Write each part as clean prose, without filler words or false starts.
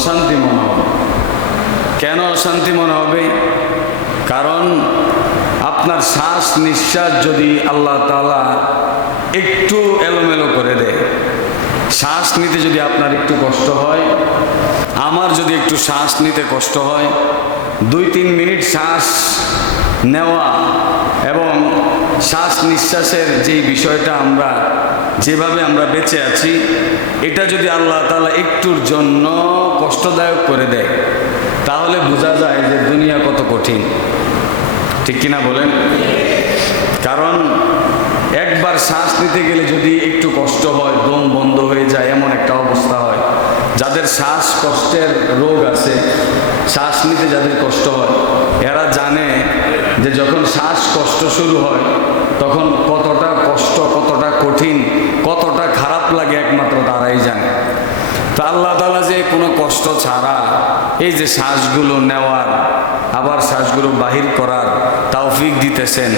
অশান্তি মনে হবে। কেন অশান্তি মনে হবে? কারণ আপনার শ্বাস নিঃশ্বাস যদি আল্লাহ তাআলা একটু এলোমেলো করে দেয়, শ্বাস নিতে যদি আপনার একটু কষ্ট হয়, আমার যদি একটু শ্বাস নিতে কষ্ট হয়, 2-3 মিনিট শ্বাস নেওয়া এবং শ্বাস নিঃশ্বাসের যেই বিষয়টা আমরা যেভাবে আমরা বেঁচে আছি, এটা যদি আল্লাহ তাআলা একটুর জন্য কষ্টদায়ক করে দেয়, তাহলে বোঝা যায় যে দুনিয়া কত কঠিন। ঠিক কিনা বলেন? কারণ একবার শ্বাস নিতে গেলে যদি একটু কষ্ট হয়, দম বন্ধ হয়ে যায়, এমন একটা অবস্থা হয়। যাদের শ্বাসকষ্টের রোগ আছে, শ্বাস নিতে যাদের কষ্ট হয়, এরা জানে যে যখন শ্বাসকষ্ট শুরু হয় তখন কতটা কষ্ট, কতটা কঠিন, কতটা খারাপ লাগে একমাত্র তারাই জানে। তো আল্লাহ তাআলা যে কোনো কষ্ট ছাড়া এই যে শ্বাসগুলো নেওয়ার আবার শ্বাসগুলো বাহির করার তৌফিক দিতেছেন,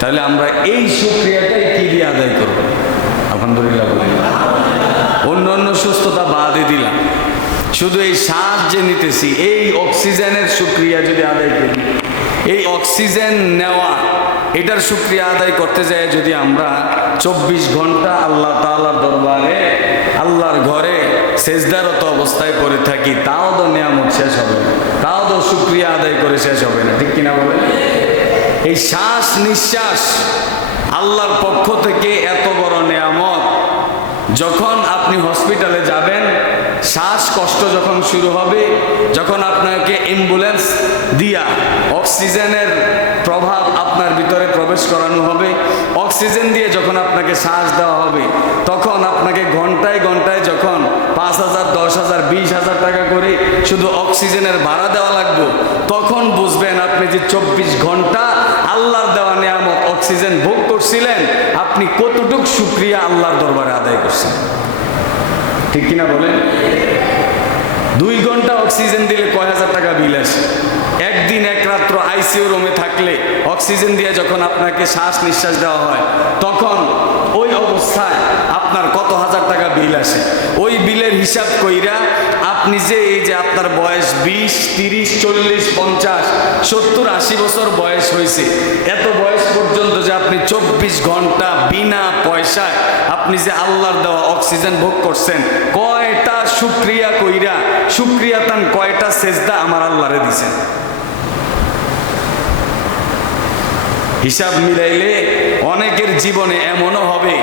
তাহলে আমরা এই শুকরিয়াটাই কি দিয়ে আদায় করব? আলহামদুলিল্লাহ বলি। অন্য অন্য সুস্থতা বাদে দিলাম, শুধু এই শ্বাস যে নিতেছি, এই অক্সিজেনের শুকরিয়া যদি আদায় করি, এই অক্সিজেন নেওয়া এটার শুকরিয়া আদায় করতে যায় যদি আমরা 24 ঘন্টা আল্লাহ তাআলার দরবারে, আল্লাহর ঘরে সেজদারত অবস্থায় পড়ে থাকি, তাও তো নিয়ামত শেষ হবে না, তাও তো শুকরিয়া আদায় করে শেষ হবে না। ঠিক কিনা বলেন? এই শ্বাস নিঃশ্বাস আল্লাহর পক্ষ থেকে এত বড় নিয়ামত। যখন আপনি হসপিটালে যাবেন, শ্বাসকষ্ট যখন শুরু হবে, যখন আপনাকে অ্যাম্বুলেন্স দিয়া অক্সিজেনের প্রভাব আপনার ভিতরে প্রবেশ করানো হবে, অক্সিজেন দিয়ে যখন আপনাকে শ্বাস দেওয়া হবে, তখন আপনাকে ঘন্টায় ঘন্টায় যখন 5,000, 10,000, 20,000 টাকা করে শুধু অক্সিজেনের ভাড়া দেওয়া লাগবে, তখন বুঝবেন আপনি যে 24 ঘন্টা আল্লাহর দেওয়া নিয়ামত অক্সিজেন ভোগ করছিলেন, আপনি কতটুক শুকরিয়া আল্লাহর দরবারে আদায় করছেন। ঠিক কিনা বলেন? 2 ঘন্টা অক্সিজেন দিলে কয় হাজার টাকা বিল আসে? একদিন এক রাত্র আইসিইউ রুমে থাকলে অক্সিজেন দিয়ে যখন আপনাকে শ্বাস নিঃশ্বাস দেওয়া হয়, তখন ওই অবস্থায় আপনার কত হাজার টাকা বিল আসে? ওই বিলের হিসাব কইরা আপনি যে এই যে আপনার বয়স 20, 30, 40, 50, 70, 80 বছর বয়স হয়েছে, এত বয়স পর্যন্ত যে আপনি 24 ঘন্টা বিনা পয়সায় আপনি যে আল্লাহর দেওয়া অক্সিজেন ভোগ করছেন, কয়টা শুকরিয়া কইরা, শুকরিয়া তান কয়টা সেজদা আমার আল্লাহরে দিছেন? হিসাব মিলাইলে অনেকের জীবনে এমনও হবে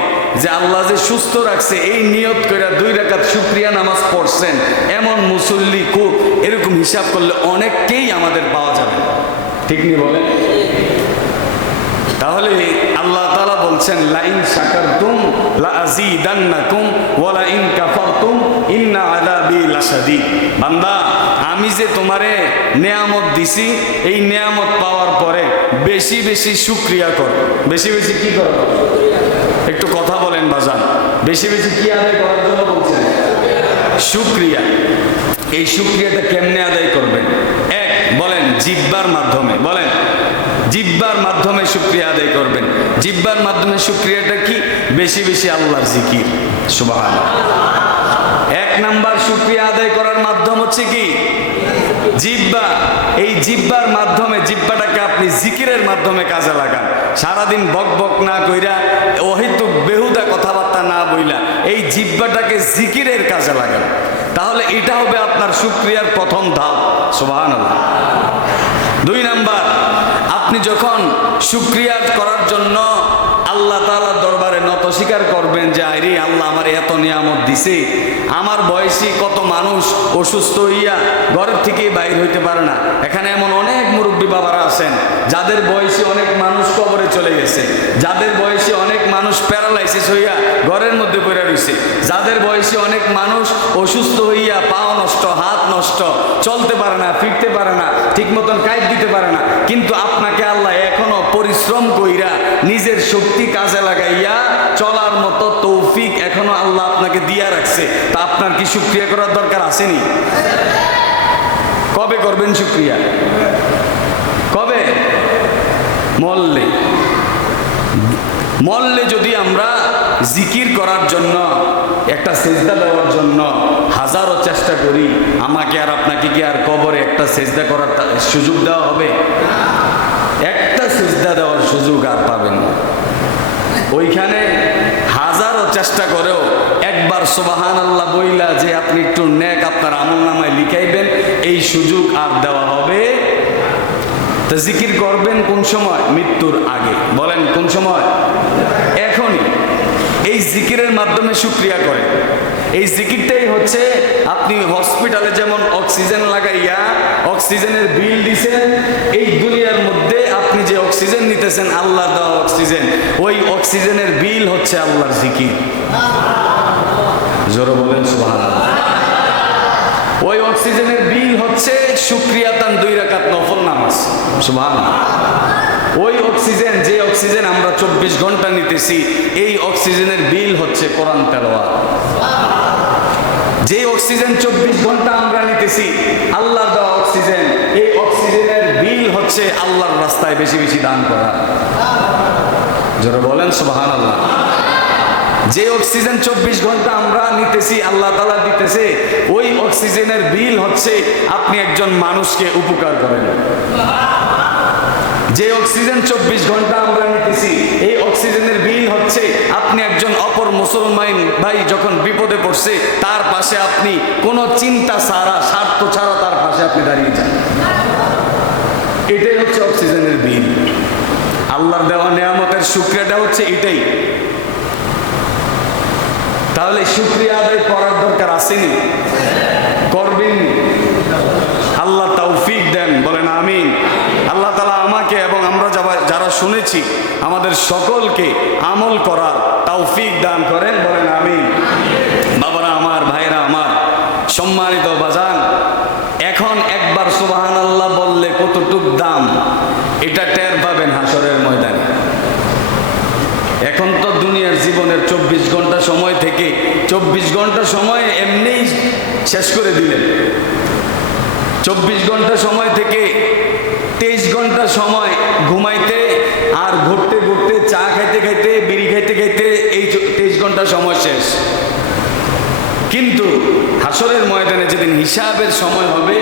যে আল্লাহ যে সুস্থ রাখছে, এই নিয়ত করে 2 রাকাত শুকরিয়া নামাজ পড়ছেন এমন মুসল্লি খুব, এরকম হিসাব করলে অনেককেই আমাদের পাওয়া যাবে। ঠিক নি বলেন? তাহলে আল্লাহ তাআলা বলছেন, লাইন শাকারতুম লাযীদান্নাকুম ওয়া লাইন কাফারতুম ইন্না আযাবি লাশাদীদ। বান্দা, আমি যে তোমারে নিয়ামত দিছি, এই নিয়ামত পাওয়ার পরে বেশি বেশি শুকরিয়া করো। বেশি বেশি কি করো? একটু কথা বলেন বাজান। বেশি বেশি কি আদায় করার জন্য বলছেন? শুকরিয়া। এই শুকরিয়াটা কেমনে আদায় করবেন? এক, বলেন জিহ্বার মাধ্যমে। বলেন জিহ্বার মাধ্যমে শুকরিয়া আদায় করবেন। জিহ্বার মাধ্যমে শুকরিয়াটা কি? বেশি বেশি আল্লাহর জিকির। সুবহানাল্লাহ। 1 নাম্বার শুকরিয়া আদায় করার মাধ্যম হচ্ছে কি? জিহ্বা। এই জিহ্বার মাধ্যমে, জিহ্বাটাকে আপনি জিকিরের মাধ্যমে কাজে লাগান। সারাদিন বক বক না কইরা, অহেতুক বেহুদা কথাবার্তা না বইলা এই জিহ্বাটাকে জিকিরের কাজে লাগান, তাহলে এটা হবে আপনার শুকরিয়ার প্রথম ধাপ। সুবহানাল্লাহ। 2 নাম্বার, আপনি যখন শুকরিয়া করার জন্য আল্লাহ তাআলার দরবারে নত স্বীকার করবেন যে আরে আল্লাহ আমার এত নিয়ামত দিছে, আমার বয়সী কত মানুষ অসুস্থ হইয়া ঘরের থেকে বাইর হইতে পারে না। এখানে এমন অনেক মুরব্বী বাবারা আছেন যাদের বয়সী অনেক মানুষ কবরে চলে গেছে, যাদের বয়সী অনেক মানুষ প্যারালাইসিস হইয়া ঘরের মধ্যে পড়ে রয়েছে, যাদের বয়সী অনেক মানুষ অসুস্থ হইয়া পাও নষ্ট, হাত নষ্ট, চলতে পারে না, ফিরতে পারে না, ঠিক মতন কাজ দিতে পারে না। কিন্তু আপনাকে আল্লাহ এখনো পরিশ্রম কইরা নিজের শক্তি কাজে লাগাইয়া চলার মতো তৌফিক এখনো আল্লাহ আপনাকে দিয়া রাখছে। তা আপনার কি শুকরিয়া করার দরকার আসেনি? কবে করবেন শুকরিয়া? কবে? মরলে। মরলে যদি আমরা জিকির করার জন্য, একটা সেজদা দেওয়ার জন্য হাজারো চেষ্টা করি, আমাকে আর আপনাকে কি আর কবরে একটা সেজদা করার সুযোগ দেওয়া হবে? একটা সেজদা দেওয়ার সুযোগ আর পাবেন না। ওইখানে হাজারো চেষ্টা করেও একবার সুবহানাল্লাহ বইলা যে আপনি একটু নেক আপনার আমলনামায় লিখাইবেন, এই সুযোগ আর দেওয়া হবে? তো জিকির করবেন কোন সময়? মৃত্যুর আগে। বলেন কোন সময়? এখনই। এই জিকিরের মাধ্যমে শুকরিয়া করেন। এই জিকিরটাই হচ্ছে, আপনি হসপিটালে যেমন অক্সিজেন লাগাইয়া অক্সিজেনের বিল দিছেন, এই দুনিয়ার মধ্যে আপনি যে অক্সিজেন নিতেছেন, আল্লাহ দেওয়া অক্সিজেন, ওই অক্সিজেনের বিল হচ্ছে আল্লাহর জিকির। জোরে বলেন সুবহানাল্লাহ। ওই অক্সিজেনের বিল হচ্ছে শুকরিয়াতান 2 রাকাত নফল নামাজ। সুবহানাল্লাহ। ওই অক্সিজেন, যে অক্সিজেন আমরা 24 ঘন্টা নিতেছি, এই অক্সিজেনের বিল হচ্ছে কোরআন তেলাওয়াত। যে অক্সিজেন 24 ঘন্টা আমরা নিতেছি, আল্লাহর দেওয়া অক্সিজেন, এই অক্সিজেনের বিল হচ্ছে আল্লাহর রাস্তায় বেশি বেশি দান করা। জোরে বলেন সুবহানাল্লাহ। যে অক্সিজেন 24 ঘন্টা আমরা নিতেছি, আল্লাহ তাআলা দিতেছে, ওই অক্সিজেনের বিল হচ্ছে আপনি একজন মানুষকে উপকার করেন। যে অক্সিজেন 24 ঘন্টা আমরা নিতেছি, এই অক্সিজেনের বিল হচ্ছে আপনি একজন অপর মুসলমান ভাই যখন বিপদে পড়ছে, তার পাশে আপনি কোনো চিন্তা ছাড়া, স্বার্থ ছাড়া তার পাশে আপনি দাঁড়িয়ে যান। এটাই হচ্ছে অক্সিজেনের বিল। আল্লাহর দেওয়া নেয়ামতের শুকরিয়াটা হচ্ছে এটাই। তাহলে শুকরিয়া আদায় করার দরকার আসেনি? করবেন। আল্লাহ তৌফিক দেন, বলেন আমিন। আল্লাহ তাআলা আমাকে এবং আমরা যারা শুনেছি আমাদের সকলকে আমল করার তৌফিক দান করেন, বলেন আমিন। বাবারা আমার, ভাইরা আমার, সম্মানিত বাজান, এখন একবার সুবহানাল্লাহ বললে কতটুক দাম এটা টের পাবেন হাসরের ময়দানে। এখন তো দুনিয়ার জীবনের 24 ঘন্টা সময় থেকে 24 ঘন্টা সময় এমনিই শেষ করে দিলেন। 24 ঘন্টা সময় থেকে 23 ঘন্টা সময় ঘুমাইতে আর ঘুরতে ঘুরতে, চা খাইতে খাইতে, বিড়ি খাইতে খাইতে এই 23 ঘন্টা সময় শেষ। কিন্তু হাসরের ময়দানে যেদিন হিসাবের সময় হবে,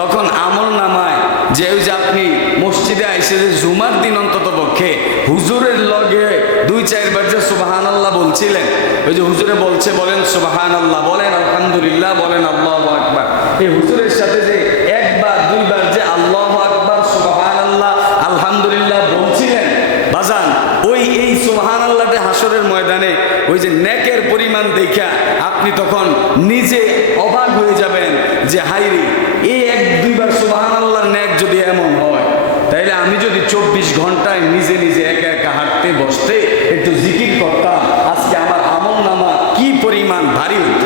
তখন আমল নামায় যে ওই যে আপনি মসজিদে আইসে যে জুমার দিন অন্তত পক্ষে হুজুরের লগে 2-4 বার যে সুবহানাল্লাহ বলছিলেন, ওই যে হুজুরে বলছে, বলেন সুবহানাল্লাহ, বলেন আলহামদুলিল্লাহ, বলেন আল্লাহু আকবার, এই হুজুরের সাথে যে 1-2 বার যে আল্লাহু আকবার, সুবহানাল্লাহ, আলহামদুলিল্লাহ বলছিলেন, বাজান ওই এই সুবহানাল্লাহতে হাসরের ময়দানে ওই যে নেকের পরিমাণ দেখা আপনি তখন নিজে অবাক হয়ে যাবেন যে হায়রে, এই 1-2 বার সুবহানাল্লাহর নেক যদি এমন হয়, তাইলে আমি যদি 24 ঘন্টায় নিজে নিজে একা একা হাঁটতে বসতে একটু জিকির করতাম, আজকে আমার আমল নামা কি পরিমাণ ভারী হইত।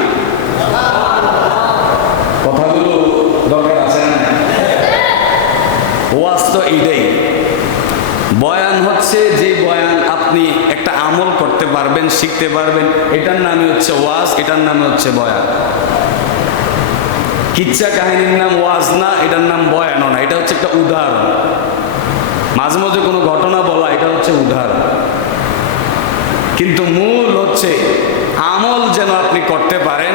কথাগুলো দরকার আছে না? ওয়াজ তো এইটাই। বয়ান হচ্ছে যে বয়ান আপনি একটা আমল করতে পারবেন, শিখতে পারবেন, এটার নামই হচ্ছে ওয়াজ, এটার নামই হচ্ছে বয়ান। কিচ্ছা কাহিনীর নাম ওয়াজ না, এটার নাম বয়ানও না, এটা হচ্ছে একটা উদাহরণ। মাঝে মাঝে কোনো ঘটনা বলা, এটা হচ্ছে উদাহরণ। কিন্তু মূল হচ্ছে আমল যেন আপনি করতে পারেন।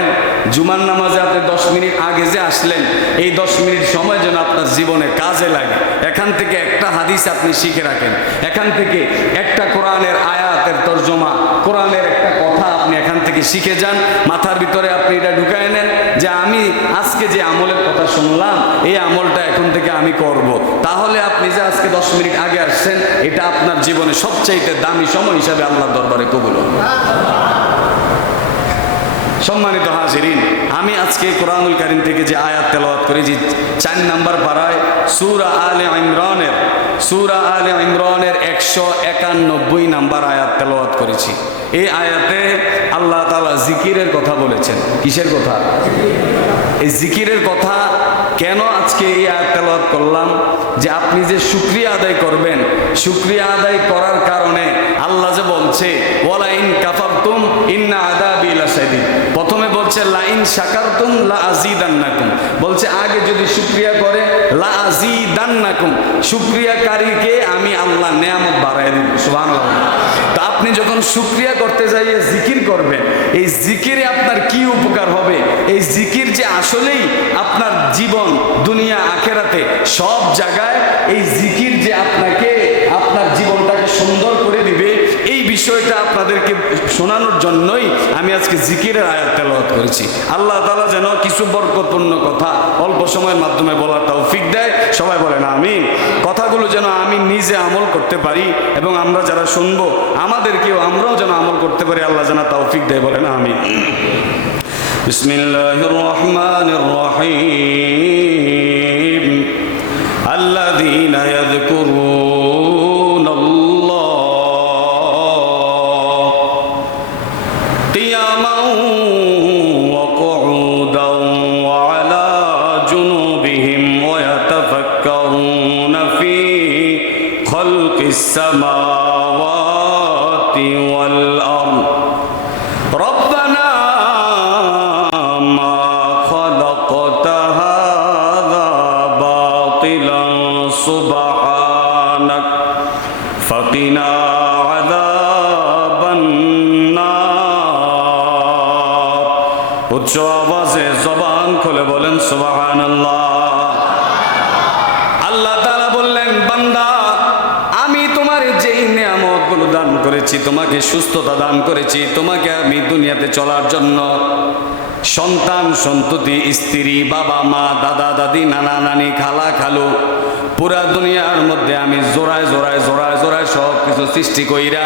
জুমার নামাজে আপনি 10 মিনিট আগে যে আসলেন, এই 10 মিনিট সময় যেন আপনার জীবনে কাজে লাগে। এখান থেকে একটা হাদিস আপনি শিখে রাখেন, এখান থেকে একটা কোরআনের আয়াতের তর্জমা, কোরআনের একটা কথা আপনি এখান থেকে শিখে যান। মাথার ভিতরে আপনি এটা ঢুকায় নেন যে আমি আজকে যে আমলের কথা শুনলাম, এই আমলটা এখন থেকে আমি করব। তাহলে আপনি যে আজকে 10 মিনিট আগে আসছেন, এটা আপনার জীবনে সবচাইতে দামি সময় হিসাবে আল্লাহর দরবারে কবুল হবে। সম্মানিত হাজিরিন, আমি আজকে কোরআনুল কারীম থেকে যে আয়াত তেলাওয়াত করেছি, 4 নম্বর পারায় সূরা আলে ইমরানের 191 নম্বর আয়াত তেলাওয়াত করেছি। এই আয়াতে আল্লাহ তাআলা জিকিরের কথা বলেছেন। কিসের কথা? এই জিকিরের কথা কেন আজকে এই আয়াত তেলাওয়াত করলাম? যে আপনি যে শুকরিয়া আদায় করবেন, শুকরিয়া আদায় করার কারণে আল্লাহ যে বলছে ওয়ালা ইন কাফারতুম ইন্না আযাবি লাশাদীদ, প্রথমে বলছে লা ইন শাকারতুম লা আযীদান্নাকুম, বলছে আগে যদি শুকরিয়া করে লা আযীদান্নাকুম, শুকরিয়াকারীকে আমি আল্লাহ নেয়ামত বাড়ায় দেব। সুবহানাল্লাহ। আপনি যখন শুকরিয়া করতে যাইয়ে জিকির করবেন, এই জিকিরে আপনার কি উপকার হবে, এই জিকির যে আসলেই আপনার জীবন দুনিয়া আখেরাতে সব জায়গায় এই জিকির যে আপনাকে আপনার জীবনটাকে সুন্দর করে দিবে, এই বিষয়টা আপনাদেরকে শোনানোর জন্যই আমি আজকে জিকিরের আয়াত তেলাওয়াত করেছি। আল্লাহ তাআলা যেন কিছু বরকতপূর্ণ কথা অল্প সময়ের মাধ্যমে বলার তৌফিক দেয়। সবাই বলেন আমিন। কথাগুলো যেন আমি নিজে আমল করতে পারি এবং আমরা যারা শুনবো আমাদেরকেও আমরাও যেন আমল করতে পারি, আল্লাহ যেন তৌফিক দেয়। বলেন আমিন। বিসমিল্লাহির রহমানির রহিম। আল্লাযীনা ইয়াযকুরুনাল্লাহ কিয়ামান ওয়া কুউদান ওয়া আলা জুনুবিহিম ওয়া ইয়াতাফাক্কারুনা ফি খালকিস সামাওয়াতি ওয়াল আরদ রব্বানা মা খালাকতা হাযা বাতিলান সুবহানাক ফাকিনা আযাবান নার। উচ্চ আওয়াজে জবান খুলে বলেন সুবহানাল্লাহ। আল্লাহ তাআলা বললেন, বান্দা আমি তোমার যেই নিয়ামতগুলো দান করেছি, তোমাকে সুস্থতা দান করেছি, তোমাকে আমি দুনিয়াতে চলার জন্য সন্তান সন্ততি, স্ত্রী, বাবা মা, দাদা দাদি, নানা নানি, খালা খালু, পুরা দুনিয়ার মধ্যে আমি জোড়ায় জোড়ায় জোড়ায় জোড়ায় সব কিছু সৃষ্টি কইরা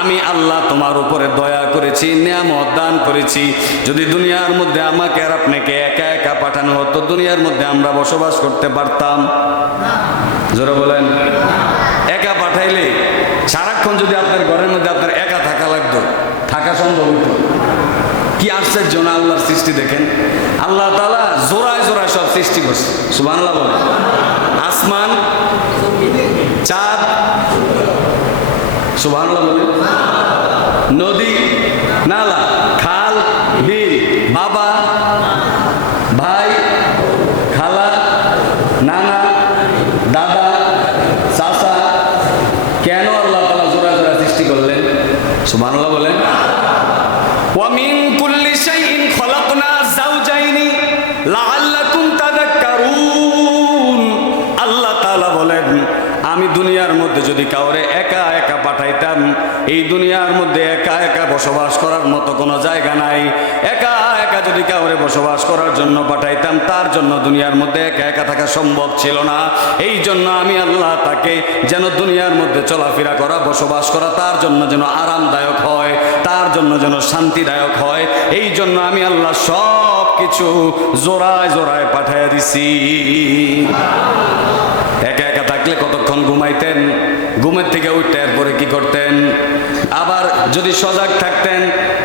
আমি আল্লাহ তোমার উপরে দয়া করেছি, নিয়ামত দান করেছি। যদি দুনিয়ার মধ্যে আমাকে আর আপনাকে একা একা পাঠানো হতো, দুনিয়ার মধ্যে আমরা বসবাস করতে পারতাম? জোরে বলেন। একা পাঠাইলে সারাক্ষণ যদি আপনার ঘরের মধ্যে আপনার একা থাকা লাগতো, থাকা সম্ভব হতো? কি আশ্চর্য না আল্লাহর সৃষ্টি দেখেন। আল্লাহ তাআলা জোড়ায় জোড়ায় সব সৃষ্টি করছে। সুবহানাল্লাহ বলেন। আসমান, চাঁদ, সুবহানাল্লাহ বলেন, নদী, নালা, খাল, বিল, বাবা, ভাই, খালা, নানা, দাদা, চাচা। কেন আল্লাহ তাআলা জোড়া জোড়া সৃষ্টি করলেন? সুবহানাল্লাহ বলেন। ওয়া মিন কুল্লি শাইইন খালাকনা যাওজাইনি লাআল্লাকুম তাযাক্কারুন। আল্লাহ তাআলা বলেন, আমি দুনিয়ার মধ্যে যদি কাউরে একা একা পাঠাইতাম, এই দুনিয়ার মধ্যে একা একা বসবাস করার মতো কোনো জায়গা নাই। একা একা যদি কাউরে বসবাস করার জন্য পাঠাইতাম, তার জন্য দুনিয়ার মধ্যে একা একা থাকা সম্ভব ছিল না। এই জন্য আমি আল্লাহ তাকে যেন দুনিয়ার মধ্যে চলাফেরা করা, বসবাস করা তার জন্য যেন আরামদায়ক হয়, তার জন্য যেন শান্তিদায়ক হয়, এই জন্য আমি আল্লাহ সব কিছু জোড়ায় জোড়ায় পাঠাইয়া দিছি। একা একা থাকলে কতক্ষণ ঘুমাইতেন? ঘুমের থেকে উঠতে এরপরে কি করতেন? আবার যদি সজাগ থাকতেন,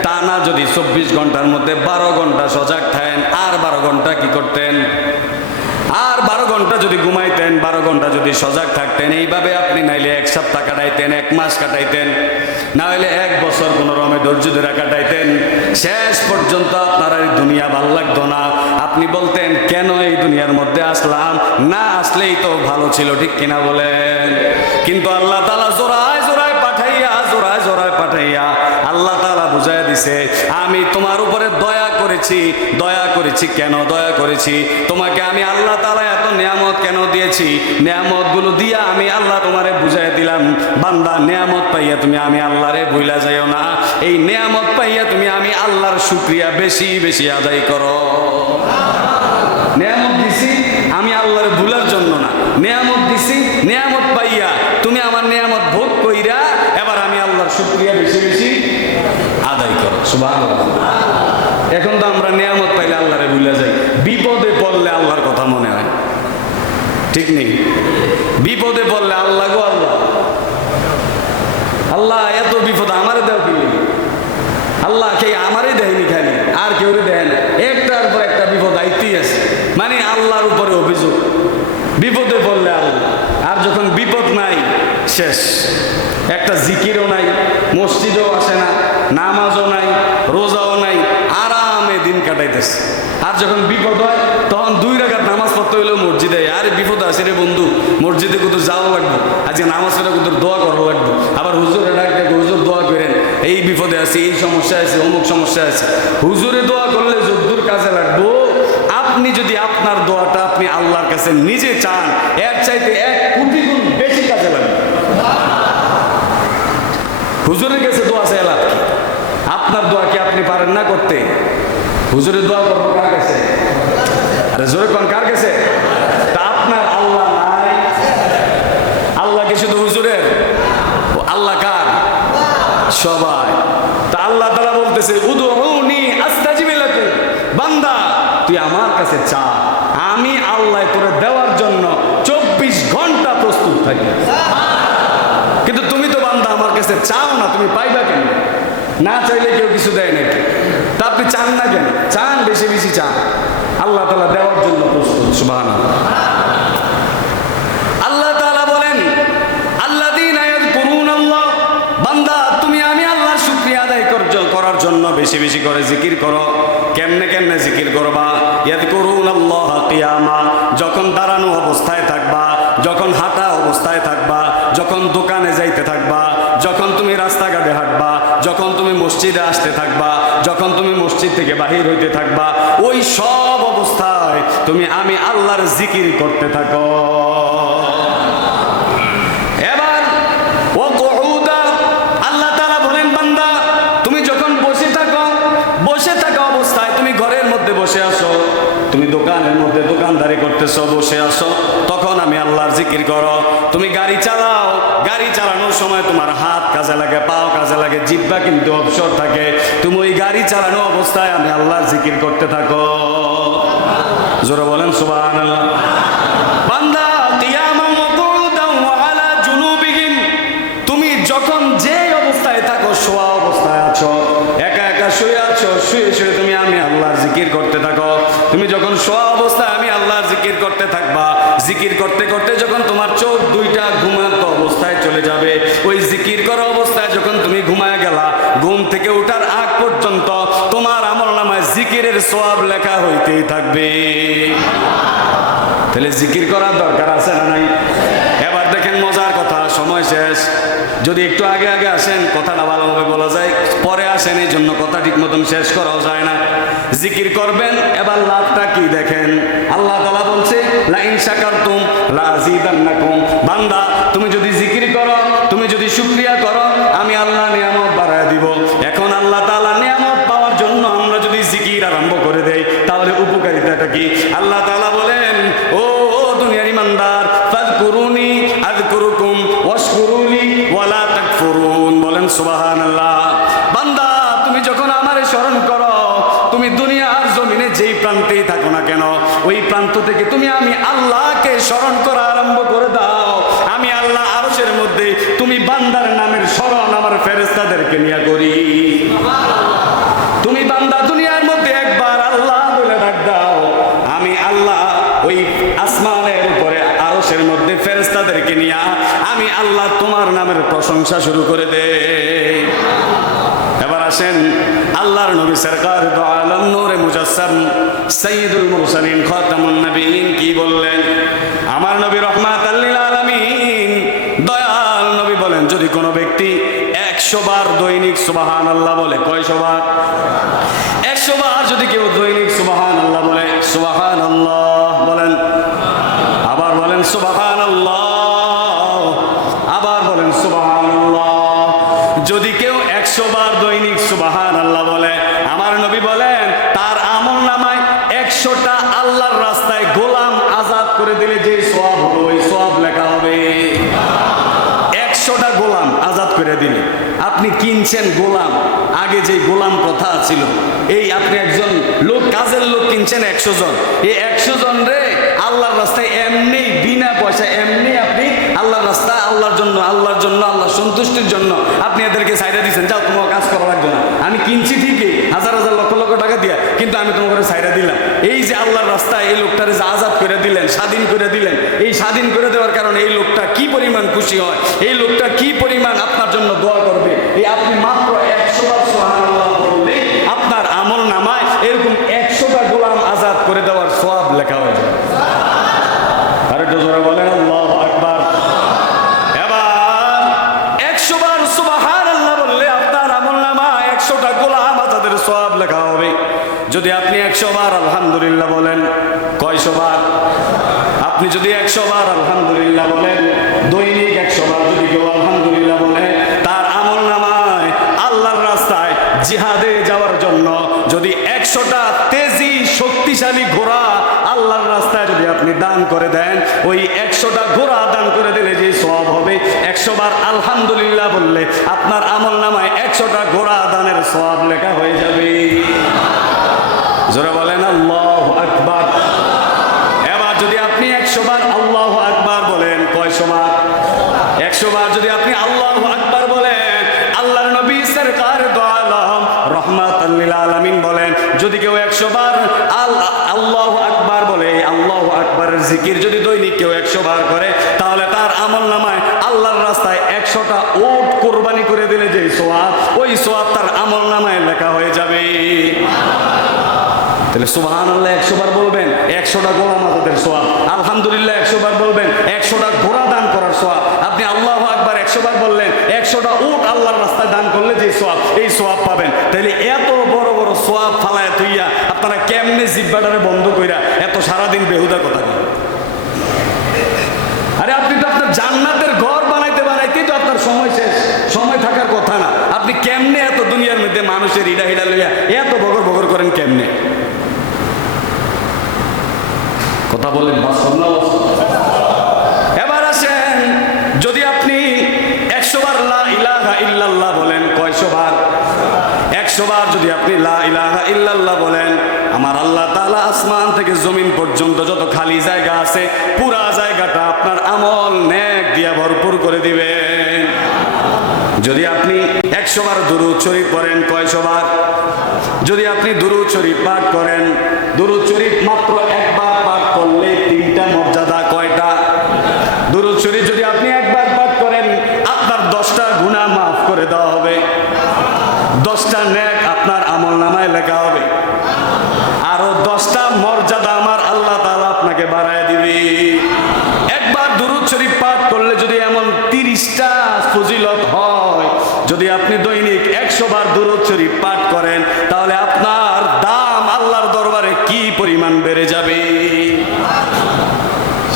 তা না যদি 24 ঘন্টার মধ্যে 12 ঘন্টা সজাগ থাকেন, আর 12 ঘন্টা কি করতেন? আর 12 ঘন্টা যদি ঘুমাইতেন, 12 ঘন্টা যদি সজাগ থাকতেন, এইভাবে আপনি নাইলে 1 সপ্তাহ কাটাইতেন, 1 মাস কাটাইতেন, না হলে 1 বছর কোনো রকমে ধৈর্য ধরে কাটাইতেন। শেষ পর্যন্ত আপনার এই দুনিয়া ভাল লাগতো না। আপনি বলতেন, কেন এই দুনিয়ার মধ্যে আসলাম? না আসলেই তো ভালো ছিল, ঠিক কিনা বলেন? কিন্তু আল্লাহ তাআলা জোড়ায় জোড়ায় পাঠাইয়া, জোড়ায় জোড়ায় পাঠাইয়া আল্লাহ তাআলা বুঝাইয়া দিছে, আমি তোমার উপরে দয়া করেছি। দয়া করেছি কেন? দয়া করেছি তোমাকে আমি আল্লাহ তাআলা এত নিয়ামত কেন দিয়েছি? নিয়ামতগুলো দিয়া আমি আল্লাহ তোমারে বুঝাই দিলাম, বান্দা নিয়ামত পাইয়া তুমি আমি আল্লাহরে ভুলা যাইও না। এই নিয়ামত পাইয়া তুমি আমি আল্লাহর শুকরিয়া বেশি বেশি আদায় করো। নিয়ামত দিছি আমি আল্লাহরে ভুলার জন্য না, নিয়ামত দিছি নিয়ামত পাইয়া তুমি আমার নিয়ামত ভোগ কইরা এবার আমি আল্লাহর শুকরিয়া বেশি বেশি আদায় করো। সুবহানাল্লাহ। এখন তো আমরা নিয়ামত পাইলে আল্লাহরে ভুলে যাই, বিপদে পড়লে আল্লাহর কথা মনে হয়, ঠিক নেই? বিপদে পড়লে আল্লাহ গো আল্লাহ, আল্লাহ এত বিপদ আমারে দেও কি? আল্লাহ কে আমারে দেয়নি খালি, আর কেউ দেয় না। একটার পর একটা বিপদ আইতেই আছে, মানে আল্লাহর উপরে অভিযোগ। বিপদে পড়লে আল্লাহ, আর যখন বিপদ নাই শেষ। একটা জিকিরও নাই, মসজিদও আসে না, নামাজও নাই, রোজাও নাই, আরামে দিন কাটাইতেছে। আর যখন বিপদ হয় তখন 2 রাকাত নামাজ পড়তে হইলেও মসজিদে, আরে বিপদ আছে রে বন্ধু, মসজিদে কোথাও যাওয়া লাগবে, আজকে নামাজ পড়ে কোথাও দোয়া করা লাগবে। আবার হুজুরে ডাক দেখো, হুজুর দোয়া করেন, বিপদে আছি, এই সমস্যা আছে, অমুক সমস্যা আছে। হুজুরে দোয়া করলে যদ্দূর কাজে লাগবো, আপনি যদি আপনার দোয়াটা আপনি আল্লাহর কাছে নিজে চান, এর চাইতে 1 কোটি গুণ বেশি কাজে লাগবে। হুজুরের কাছে দোয়া চাই লাভ কি? আপনার দোয়া কি আপনি পারেন না করতে? হুজুরের দোয়া করবো কার কাছে? আরে জোরে কোন কার কাছে? তা আপনার আল্লাহ নাই? আল্লাহ কি শুধু হুজুরের? আল্লাহ কার? সবাই। তা আল্লাহ তাআলা বলতেছে উদউনি আস্তাজিব লাকুম, বান্দা তুই আমার কাছে চা, আমি আল্লাহ তোরে দেওয়ার জন্য 24 ঘন্টা প্রস্তুত থাকি। কিন্তু তুমি তো বান্দা আমার কাছে চাও না, তুমি পাইবা কেন? না চাইলে কেউ কিছু দেয় নাকি? তা আপনি চান না কেন? চান, বেশি বেশি চান, আল্লাহ তাআলা দেওয়ার জন্য প্রস্তুত। সুবহানাল্লাহ। আল্লাহ তাআলা বলেন আল্লাযীনা ইয়াযকুরুনাল্লাহ, বান্দা তুমি আমি আল্লাহর শুকরিয়া আদায় করার জন্য বেশি বেশি করে জিকির করো। কেমনে কেমনে জিকির করবা? ইয়াযকুরুনাল্লাহ কিয়ামা, যখন দাঁড়ানো অবস্থায় থাকবা, যখন হাঁটা অবস্থায় থাকবা, যখন দোকানে যাইতে থাকবা, যখন তুমি রাস্তাঘাটে হাঁটবা, যখন তুমি মসজিদে আসতে থাকবা, যখন তুমি মসজিদ থেকে বাহির হইতে থাকবা, ওই সব অবস্থায় তুমি আমি আল্লাহর জিকির করতে থাকো। এবার ও কুউদা, আল্লাহ তাআলা বলেন বান্দা তুমি যখন বসে থাকা অবস্থায়, তুমি ঘরের মধ্যে বসে আসো, তুমি দোকানের মধ্যে দোকানদারি করতেছো, বসে আসো, তখন আমি আল্লাহর জিকির করো। তুমি গাড়ি চালাও, গাড়ি চালানোর সময় তোমার হাত কাজে লাগে, পাও কাজে লাগে, জিহ্বা কিন্তু অবসর থাকে, তুমি ওই গাড়ি চালানো অবস্থায় আমি আল্লাহর জিকির করতে থাকো। জোরে বলেন সুবহানাল্লাহ। বান্দা কিয়ামান ওয়া কুউদান ওয়া আলা জুনুবিহিম, তুমি যখন যে অবস্থায় থাকো, শোয়া অবস্থায় আছো, একা একা শুয়ে আছো, শুয়ে শুয়ে তুমি আমি আল্লাহর জিকির করতে থাকো। তুমি যখন শোয়া অবস্থায় আমি আল্লাহর জিকির করতে থাকবা, জিকির করতে করতে যখন তোমার চোখ দুইটা ঘুমান্ত অবস্থায় চলে যাবে, ওই জিকির করা অবস্থায় যখন তুমি ঘুমায় গেলা, ঘুম থেকে ওঠার আগ পর্যন্ত তোমার আমলনামায় জিকিরের সওয়াব লেখা হইতেই থাকবে। তাহলে জিকির করার দরকার আছে না নাই? এবার দেখেন মজার কথা, সময় শেষ। যদি একটু আগে আগে আসেন কথাটা ভালোভাবে বলা যায়, পরে আসেন এই জন্য কথা ঠিক মতন শেষ করাও যায় না। জিকির করবেন, এবার লাভটা কি দেখেন। আল্লাহ তাআলা বলছে লা ইন শাকারতুম লা আযীদান্নাকুম, বান্দা তুমি যদি জিকির করো, তুমি যদি শুকরিয়া করো, আমি আল্লাহ নিয়ামত বাড়ায় দিব। এখন আল্লাহ তাআলা নিয়ামত পাওয়ার জন্য আমরা যদি জিকির আরম্ভ করে দেই, তাহলে উপকারিতাটা কি? আল্লাহ তাআলা বলেন ও দুনিয়ার ইমানদার, ফাযকুরুনি আযকুরুকুম ওয়াশকুরুলি ওয়ালা তাকফুরুন, বলেন সুবহানাল্লাহ। বান্দা তুমি যখন আমারে স্মরণ করো, তুমি দুনিয়ার জমিনে যেই প্রান্তেই থাকো না কেন, ওই প্রান্ত থেকে তুমি আমি আল্লাহকে স্মরণ করা আরম্ভ করে দাও, আমি আল্লাহ আরশের মধ্যে তুমি বান্দার নামের স্মরণ আমার ফেরেশতাদেরকে নিয়ে করি। তুমি বান্দা দুনিয়ার মধ্যে একবার আল্লাহ বলে ডাক দাও, আমি আল্লাহ ওই আসমানের উপরে আরশের মধ্যে ফেরেশতাদেরকে নিয়ে আমি আল্লাহ তোমার নামের প্রশংসা শুরু করে দেই। এবার আসেন আল্লাহর নবী সরকার দু আলম নূরে মুজাসসাম সাইয়্যিদুল মুরসালিন খাতামুন নবীন কি বললেন? আমার নবী রাহমাতাল লিল আলামিন দয়াল নবী বলেন, যদি কোনো ব্যক্তি 100 বার দৈনিক সুবহানাল্লাহ বলে, কয়শো বার? 100 বার যদি কেউ দৈনিক সুবহানাল্লাহ বলে, সুবহানাল্লাহ বলেন, আবার বলেন সুবহানাল্লাহ, আবার বলেন সুবহানাল্লাহ। যদি কেউ 100 বার দৈনিক সুবহানাল্লাহ বলে, আমার নবী বলেন তার আমলনামায় 100টা আল্লাহর রাস্তায় গোলাম আজাদ করে দিলে যে সওয়াব হবে, ওই সওয়াব লেখা হবে। 100টা গোলাম আজাদ করে দিলে, আপনি কিনছেন গোলাম, আগে যে গোলাম প্রথা ছিল, এই আপনি একজন লোক, কাজের লোক কিনছেন 100 জন, এই 100 জন রে আল্লাহর রাস্তায় এমনি বিনা পয়সা এমনি আপনি আল্লাহর রাস্তা, আল্লাহর জন্য আল্লাহর সন্তুষ্টির জন্য আপনি এদেরকে সাইডা দিচ্ছেন, যাও তোমার কাজ করা লাগবে না, আমি কিনছি ঠিকই হাজার হাজার লক্ষ লক্ষ টাকা দিয়া, কিন্তু আমি তোমাকে সাইডা দিলাম। এই যে আল্লাহর রাস্তায় এই লোকটারে যে আজাদ করে দিলেন, স্বাধীন করে দিলেন, এই স্বাধীন করে দেওয়ার কারণে এই লোকটা কি পরিমাণ খুশি হয়, এই লোকটা কি পরিমাণ আপনার জন্য দোয়া করবে। এই আপনি মাত্র 100 বার সুবহানাল্লাহ বললে আপনার আমল নামায় এরকম 100টা গোলাম আজাদ করে দেওয়ার সওয়াব লেখা হয়ে যায়। আরেকটু জোরে বলেন আল্লাহু আকবার। এবার 100 বার সুবহানাল্লাহ বললে আপনার আমল নামায় 100 বার আলহামদুলিল্লাহ বলেন, কয়শো বার? আপনি যদি 100 বার আলহামদুলিল্লাহ বলেন, দৈনিক 100 বার যদি কেউ আলহামদুলিল্লাহ বলে, তার আমল নামায় আল্লাহর রাস্তায় জিহাদে যাওয়ার জন্য যদি 100টা তেজি শক্তিশালী ঘোড়া আল্লাহর রাস্তায় যদি আপনি দান করে দেন, ওই 100টা ঘোড়া দান করে দিলে যে সওয়াব হবে, 100 বার আলহামদুলিল্লাহ বললে আপনার আমল নামায় 100টা ঘোড়া দানের সওয়াব লেখা হয়ে যাবে। জোরে বলেন আল্লাহু আকবার। এবার যদি আপনি 100 বার আল্লাহু আকবার বলেন, কয়শো বার? 100 বার যদি আপনি আল্লাহু আকবার বলেন, আল্লাহর নবী সরকার দো আলম রহমাতাল লিল আলামিন বলেন, যদি কেউ 100 বার আল্লাহু আকবার বলে, আল্লাহু আকবারের জিকির যদি দৈনিক কেউ 100 বার করে, তাহলে তার আমল নামায় আল্লাহর রাস্তায় 100টা উট কুরবানি করে দিলে যে সওয়াব, ওই সওয়াব তার আমল নামায় লেখা হয়ে যাবে। তাহলে সুবহানাল্লাহ 100 বার বলবেন, 100টা গোলাম আজাদের সওয়াব। আলহামদুলিল্লাহ 100 বার বলবেন, 100টা ঘোড়া দান করার সওয়াব। আপনি আল্লাহু আকবার 100 বার বললেন, 100টা উট আল্লাহর রাস্তায় দান করলে যে সওয়াব, এই সওয়াব পাবেন। তাহলে এত বড় বড় সওয়াব ফালায় তুইয়া আপনারা কেমনে জিহ্বাটারে বন্ধ কইরা এত সারাদিন বেহুদা কথা বলেন? আরে আপনি তো আপনার জান্নাতের ঘর বানাইতে বানাইতেই তো আপনার সময় শেষ, সময় থাকার কথা না। আপনি কেমনে এত দুনিয়ার মধ্যে মানুষের হিডা হিডা লইয়া এত বগর বগর করেন কেমনে? কথা বলেন। এবার আসেন, যদি আপনি 100 বার লা ইলাহা ইল্লাল্লাহ বলেন, কয়শো বার? 100 বার যদি আপনি লা ইলাহা ইল্লাল্লাহ বলেন, আমার আল্লাহ তাআলা আসমান থেকে জমিন পর্যন্ত যত খালি জায়গা আছে, পুরা জায়গাটা আপনার আমল নেক দিয়া ভরপুর করে দিবেন। যদি আপনি 100 বার দুরূদ শরীফ পড়েন, কয়শো বার? যদি আপনি দুরূদ শরীফ পাঠ করেন, দুরূদ শরীফ মাত্র একবার পাঠ করলে 3টা মর্যাদা। কয়টা? দুরূদ শরীফ যদি আপনি একবার পাঠ করেন, আপনার 10টা গুনাহ মাফ করে দেওয়া হবে, 10টা নেক আপনার আমল নামায় লেখা হবে, আরো 10টা মর্যাদা আমার আল্লাহ তাআলা আপনাকে বাড়ায় দিবে। একবার দুরূদ শরীফ পাঠ করলে যদি এমন 30টা ফজিলত হয়, যদি আপনি দৈনিক 100 বার দুরূদ শরীফ পাঠ করেন, তাহলে আপনার দাম আল্লাহর দরবারে কি পরিমাণ বেড়ে যাবে।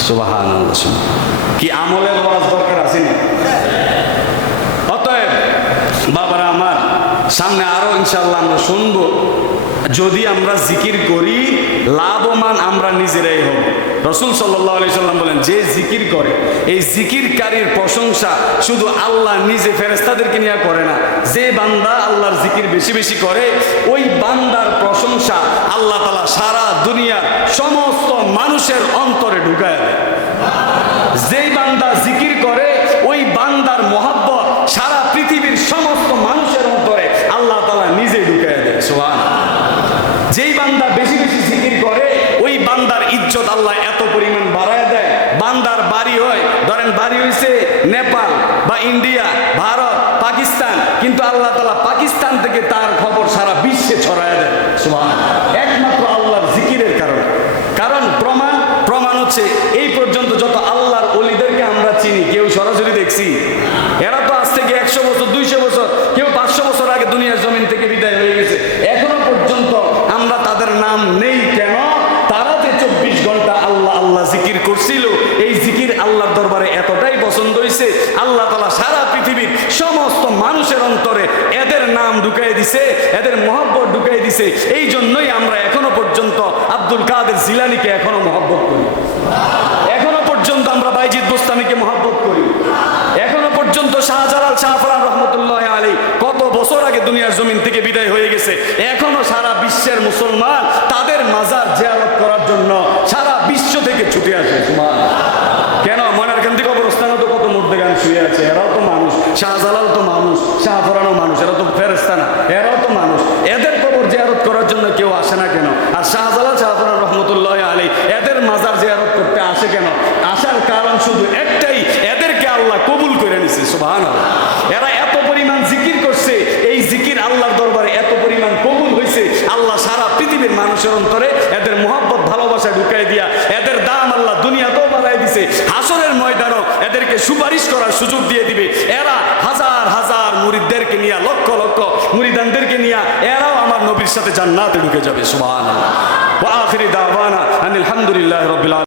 সুবহানাল্লাহ। কি আমলের ওয়াজ দরকার আছে না? অতএব বাবারা আমার, সামনে আরো ইনশাআল্লাহ আমরা শুনবো। যদি আমরা জিকির করি, লাভবান আমরা নিজেরাই হব। রাসূল সাল্লাল্লাহু আলাইহি সাল্লাম বলেন, যে জিকির করে, এই জিকিরকারীর প্রশংসা শুধু আল্লাহ নিজে ফেরেশতাদেরকে নিয়ে করে না। যে বান্দা আল্লাহর জিকির বেশি বেশি করে, ওই বান্দার প্রশংসা আল্লাহ তাআলা সারা দুনিয়ার সমস্ত মানুষের অন্তরে ঢুকায় দেয়। যেই বান্দা জিকির করে, ওই বান্দার মহব্বত সারা পৃথিবীর সমস্ত মানুষের অন্তরে আল্লাহ তাআলা নিজে ঢুকায় দেয়। সুবহানাল্লাহ। যেই বান্দা বেশি বেশি জিকির করে, ওই বান্দার ইজ্জত আল্লাহ এত পরিমাণ বাড়ায় দেয়। বান্দার বাড়ি হয়, ধরেন বাড়ি হয়েছে নেপাল বা ইন্ডিয়া, ভারত, পাকিস্তান, কিন্তু আল্লাহ তাআলা পাকিস্তান থেকে তার খবর সারা বিশ্বে ছড়ায় দেয়। সুবহানাল্লাহ। একমাত্র আল্লাহর জিকিরের কারণে। কারণ প্রমাণ হচ্ছে, এই পর্যন্ত যত আল্লাহর ওলিদেরকে আমরা চিনি, কেউ সরাসরি দেখছি? এরা তো আজ থেকে 100 বছর, 200 বছর, কেউ 500 বছর আগে দুনিয়ার জমিন থেকে বিদায় হয়ে গেছে। এখনো পর্যন্ত আমরা তাদের নাম নেই কেন? তারা যে 24 ঘন্টা আল্লাহ আল্লাহ জিকির করছিল, এই জিকির আল্লাহর দরবারে এতটাই পছন্দ হয়েছে, আল্লাহ তাআলা সারা পৃথিবীর সমস্ত মানুষের অন্তরে এদের নাম ঢুকাই দিছে, এদের মহব্বত ঢুকাই দিছে। এই জন্যই আমরা এখনো পর্যন্ত আব্দুল কাদের জিলানীকে এখনো মহব্বত করি, এখনো পর্যন্ত আমরা বাইজিদ বোস্তামীকে মহব্বত করি, এখনো পর্যন্ত শাহজালাল শাহফরান রহমতুল্লাহ আলাইহি কত বছর আগে দুনিয়ার জমিন থেকে বিদায় হয়ে গেছে। এখনো সারা বিশ্বের মুসলমান তাদের মাজার জিয়ারত করার জন্য সারা বিশ্ব থেকে ছুটে আসে। কেন? ময়নারকান্দি কবরস্থানে তো কত মুর্দেগান শুয়ে আছে, এরাও তো মানুষ। শাহজালাল তো মানুষ, শাহফরানও মানুষ, এরা তো ফেরেশতা না, এরাও তো মানুষ। এদের কবর জিয়ারত করার জন্য কেউ আসে না কেন? আর শাহজালাল শাহফরান রহমতুল্লাহ আলাইহি এদের মাজার জিয়ারত করতে আসে কেন? আসার কারণ শুধু একটাই, এদেরকে আল্লাহ কবুল করে নিছে। সুবহানাল্লাহ। এরা এত পরিমাণ জিকির করছে, এই জিকির আল্লাহর দরবারে এত পরিমাণ কবুল হয়েছে, আল্লাহ সারা পৃথিবীর মানুষের অন্তরে এদের মহব্বত ভালোবাসা ঢুকাই দিয়া এদের দাম আল্লাহ দুনিয়াতেও বাড়াই দিছে, হাসরের ময়দানও এদেরকে সুপারিশ করার সুযোগ দিয়ে দিবে। এরা হাজার হাজার মুরিদদেরকে নিয়ে, লক্ষ লক্ষ মুরিদানদেরকে নিয়ে এরাও আমার নবীর সাথে জান্নাতে ঢুকে যাবে। সুবহানাল্লাহ। ওয়া আখিরি দাওয়ানা আনিল হামদুলিল্লাহি রাব্বিল আলামিন।